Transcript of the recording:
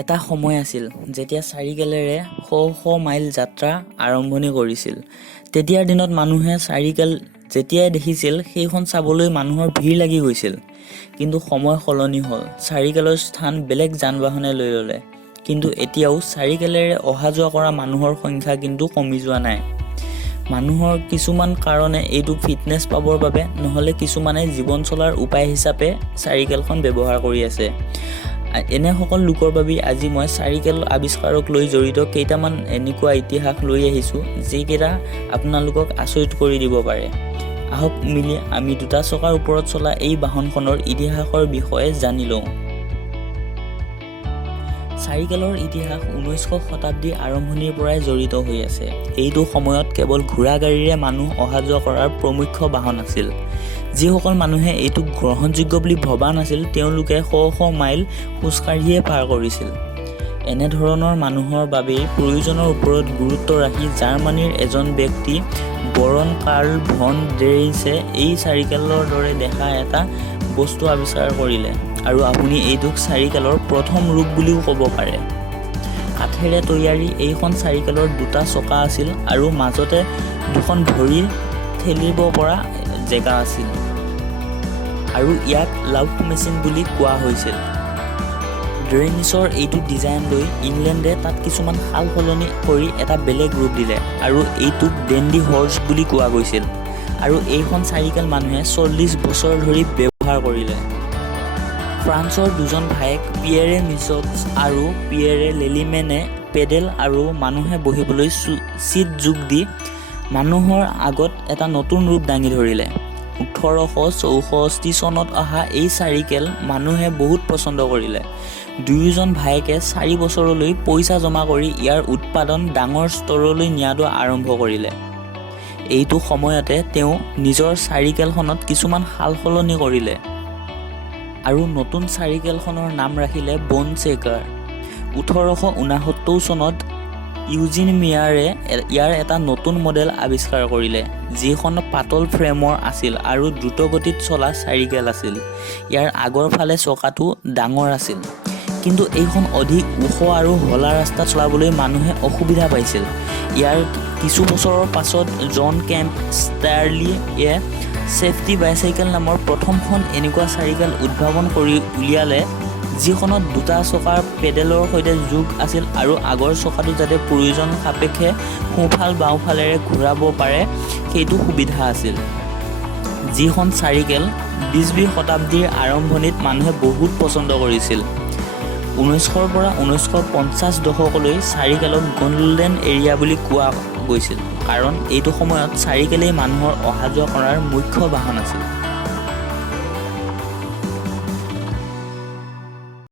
এটা সময় আছিল যেতিয়া চাইকেলেৰে শ মাইল যাত্ৰা আৰম্ভণি কৰিছিল। তেতিয়াৰ দিনত মানুহে চাইকেল যেতিয়াই দেখিছিল সেইখন চাবলৈ মানুহৰ ভিৰ লাগি গৈছিল। কিন্তু সময় সলনি হ'ল, চাইকেলৰ স্থান বেলেগ যান-বাহনে লৈ ল'লে। কিন্তু এতিয়াও চাইকেলেৰে অহা যোৱা কৰা মানুহৰ সংখ্যা কিন্তু কমি যোৱা নাই। মানুহৰ কিছুমান কাৰণে এইটো ফিটনেছ পাবৰ বাবে, নহ'লে কিছুমানে জীৱন চলাৰ উপায় হিচাপে চাইকেলখন ব্যৱহাৰ কৰি আছে। এনে সকল লোকৰ বাবে আজি মই চাইকেল আৱিষ্কাৰক লৈ জড়িত কেইটামান এনেকুৱা ইতিহাস লৈ আহিছো, যিকেইটা আপোনালোকক আচৰিত কৰি দিব পাৰে। আহক মিলি আমি দুটা চকাৰ ওপৰত চলা এই বাহনখনৰ ইতিহাসৰ বিষয়ে জানি লওঁ। চাইকেলৰ ইতিহাস 19শ শতাব্দীৰ আৰম্ভণিৰ পৰাই জড়িত হৈ আছে। এইটো সময়ত কেৱল ঘোঁৰা গাড়ীৰে মানুহ অহা যোৱা কৰাৰ প্ৰমুখ্য বাহন আছিল। যিসকল মানুহে এইটোক গ্ৰহণযোগ্য বুলি ভবা নাছিল, তেওঁলোকে শ মাইল খোজকাঢ়িয়ে পাৰ কৰিছিল। এনেধৰণৰ মানুহৰ বাবেই প্ৰয়োজনৰ ওপৰত গুৰুত্ব ৰাখি জাৰ্মানীৰ এজন ব্যক্তি বৰন কাৰ্ল ভন ডেৰিছে এই চাইকেলৰ দৰে দেখা এটা বস্তু আৱিষ্কাৰ কৰিলে, আৰু আপুনি এইটোক চাইকেলৰ প্ৰথম ৰূপ বুলিও ক'ব পাৰে। কাঠেৰে তৈয়াৰী এইখন চাইকেলৰ দুটা চকা আছিল আৰু মাজতে দুখন ভৰি ঠেলিব পৰা জেগা আছিল, আৰু ইয়াক লাউফ মেচিন বুলি কোৱা হৈছিল। ডেৰিছৰ এইটো ডিজাইন লৈ ইংলেণ্ডে তাত কিছুমান সাল সলনি কৰি এটা বেলেগ ৰূপ দিলে, আৰু এইটোক ডেন্ডি হৰ্চ বুলি কোৱা গৈছিল। আৰু এইখন চাইকেল মানুহে 40 বছৰ ধৰি ব্যৱহাৰ কৰিলে। ফ্ৰান্সৰ দুজন ভায়েক পিয়েৰে মিছটছ আৰু পিয়েৰে লেলিমেনে পেডেল আৰু মানুহে বহিবলৈ চিট যোগ দি মানুহৰ আগত এটা নতুন ৰূপ দাঙি ধৰিলে। 1864 চনত অহা এই চাইকেল মানুহে বহুত পচন্দ কৰিলে। দুয়োজন ভায়েকে 4 বছৰলৈ পইচা জমা কৰি ইয়াৰ উৎপাদন ডাঙৰ স্তৰলৈ নিয়াটো আৰম্ভ কৰিলে। এইটো সময়তে তেওঁ নিজৰ চাইকেলখনত কিছুমান সাল সলনি কৰিলে আৰু নতুন চাইকেলখনৰ নাম ৰাখিলে বন চেকাৰ। 1869 চনত ইউজিন মিয়াৰে ইয়াৰ এটা নতুন মডেল আৱিষ্কাৰ কৰিলে, যিখন পাতল ফ্ৰেমৰ আছিল আৰু দ্ৰুতগতিত চলা চাইকেল আছিল। ইয়াৰ আগৰ ফালে চকাটো ডাঙৰ আছিল, কিন্তু এইখন অধিক ওখ আৰু হলা ৰাস্তাত চলাবলৈ মানুহে অসুবিধা পাইছিল। ইয়াৰ কিছু বছৰৰ পাছত জন কেম্প ষ্টাৰ্লিয়ে ছেফটি বাইচাইকেল নামৰ প্ৰথমখন এনেকুৱা চাইকেল উদ্ভাৱন কৰি উলিয়ালে, যিখনত দুটা চকাৰ পেডেলৰ সৈতে যোগ আছিল আৰু আগৰ চকাটো যাতে প্ৰয়োজন সাপেক্ষে সোঁফাল বাওঁফালেৰে ঘূৰাব পাৰে সেইটো সুবিধা আছিল। যিখন চাইকেল 20 শতাব্দীৰ আৰম্ভণিত মানুহে বহুত পচন্দ কৰিছিল। 1900ৰ পৰা 1950 দশকলৈ চাইকেলক গোল্ডেন এৰিয়া বুলি কোৱা গৈছিল, কাৰণ এইটো সময়ত চাইকেলেই মানুহৰ অহা যোৱা কৰাৰ মুখ্য বাহন আছিল।